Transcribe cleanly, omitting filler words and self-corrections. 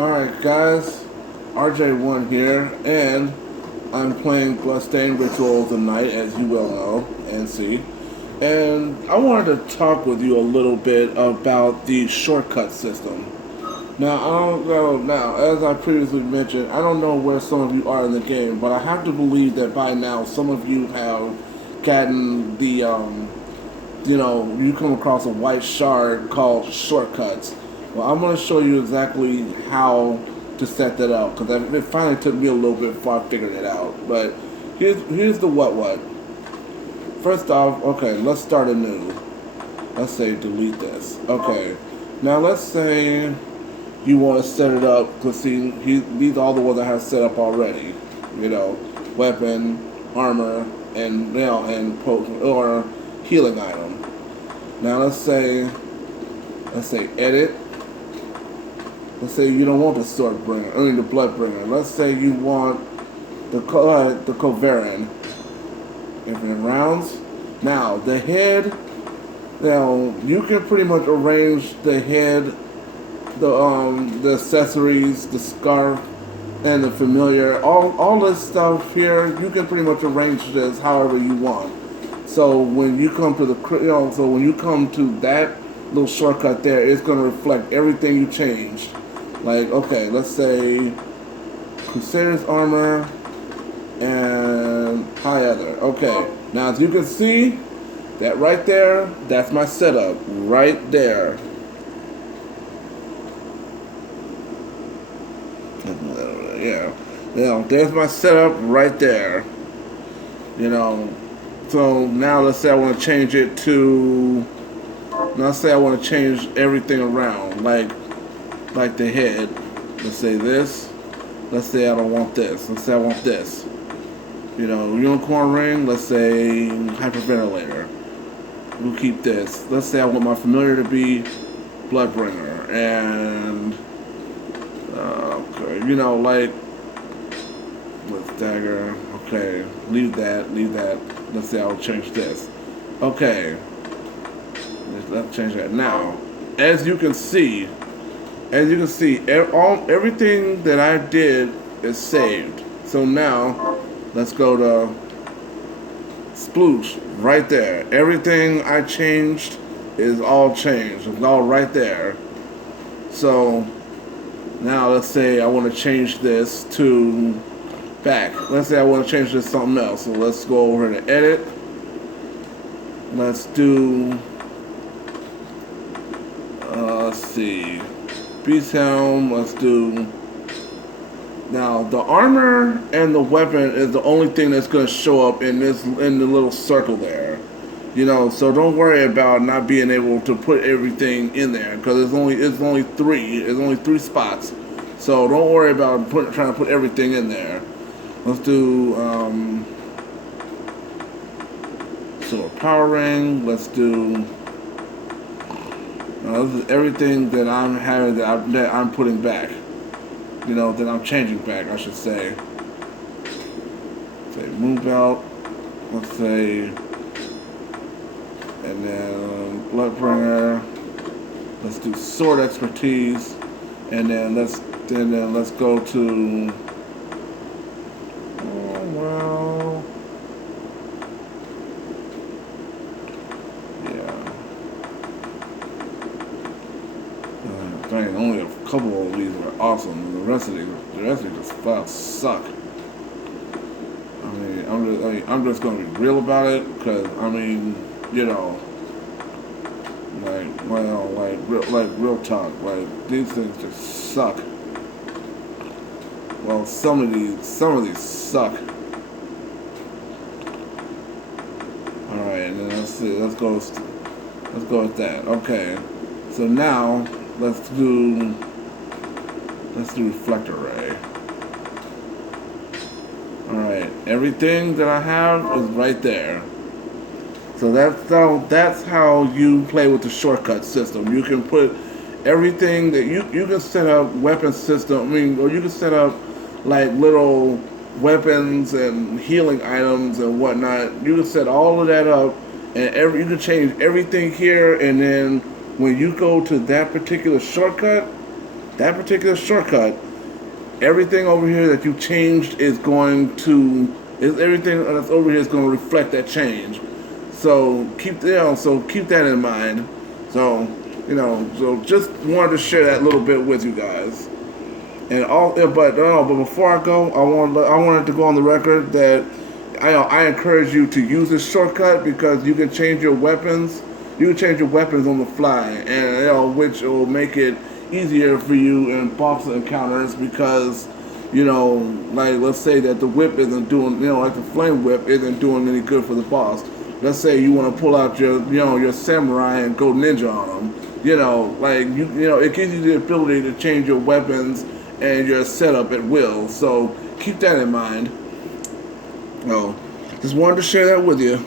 Alright guys, RJ1 here, and I'm playing Bloodstained Ritual of the Night, as you well know and see. And I wanted to talk with you a little bit about the shortcut system. Now, I don't know, now, as I previously mentioned, I don't know where some of you are in the game, but I have to believe that by now some of you have gotten you come across a white shard called shortcuts. Well, I'm going to show you exactly how to set that up because it finally took me a little bit before I figured it out. But here's the what. First off, okay, let's start anew. Let's say delete this. Okay, now let's say you want to set it up because see, these are all the ones I have set up already. You know, weapon, armor, and or healing item. Now let's say edit. Let's say you don't want the sword bringer, the blood bringer. Let's say you want the Coverin. Infinite rounds. Now the head. Now you can pretty much arrange the head, the accessories, the scarf, and the familiar. All this stuff here, you can pretty much arrange this however you want. So when you come to when you come to that little shortcut there, it's going to reflect everything you changed. Like, okay, let's say Crusader's armor and high other. Okay, now as you can see, that right there, that's my setup right there. Yeah, there's my setup right there. So now let's say I want to change it to. Now let's say I want to change everything around, like the head. Let's say this. Let's say I don't want this. Let's say I want this. Unicorn ring. Let's say hyperventilator. We'll keep this. Let's say I want my familiar to be Bloodbringer, and with dagger. Okay, leave that. Let's say I'll change this. Okay, let's change that now. As you can see, everything that I did is saved. So now, let's go to sploosh right there. Everything I changed is all changed. It's all right there. So now let's say I want to change this to back. Let's say I want to change this to something else. So let's go over to edit. Let's do let's see, beast helm. Let's do. Now the armor and the weapon is the only thing that's going to show up in the little circle there. So don't worry about not being able to put everything in there because it's only three spots. So don't worry about trying to put everything in there. Let's do so a power ring. Let's do. This is everything that I'm having that I'm putting back. That I'm changing back, I should say. Say move out. Let's say, and then Bloodbringer. Let's do sword expertise, and then let's go to. Oh well. Yeah. Dang, only a couple of these were awesome. The rest of these just flat suck. I'm just gonna be real about it, because real talk. Like these things just suck. Well, some of these suck. All right, and then let's see. Let's go with that. Okay, so now let's do reflector ray. Alright, everything that I have is right there. So that's how you play with the shortcut system. You can put everything that you can set up weapon system. Or you can set up like little weapons and healing items and whatnot. You can set all of that up, and you can change everything here. And then when you go to that particular shortcut, that particular shortcut, everything over here that you changed is going to is everything that's over here is going to reflect that change. So keep so keep that in mind. So so just wanted to share that little bit with you guys. And but before I go, I wanted to go on the record that I encourage you to use this shortcut because you can change your weapons. You can change your weapons on the fly, and which will make it easier for you in boss encounters because like let's say that the whip isn't doing like the flame whip isn't doing any good for the boss. Let's say you want to pull out your samurai and go ninja on them. Like it gives you the ability to change your weapons and your setup at will. So keep that in mind. Just wanted to share that with you.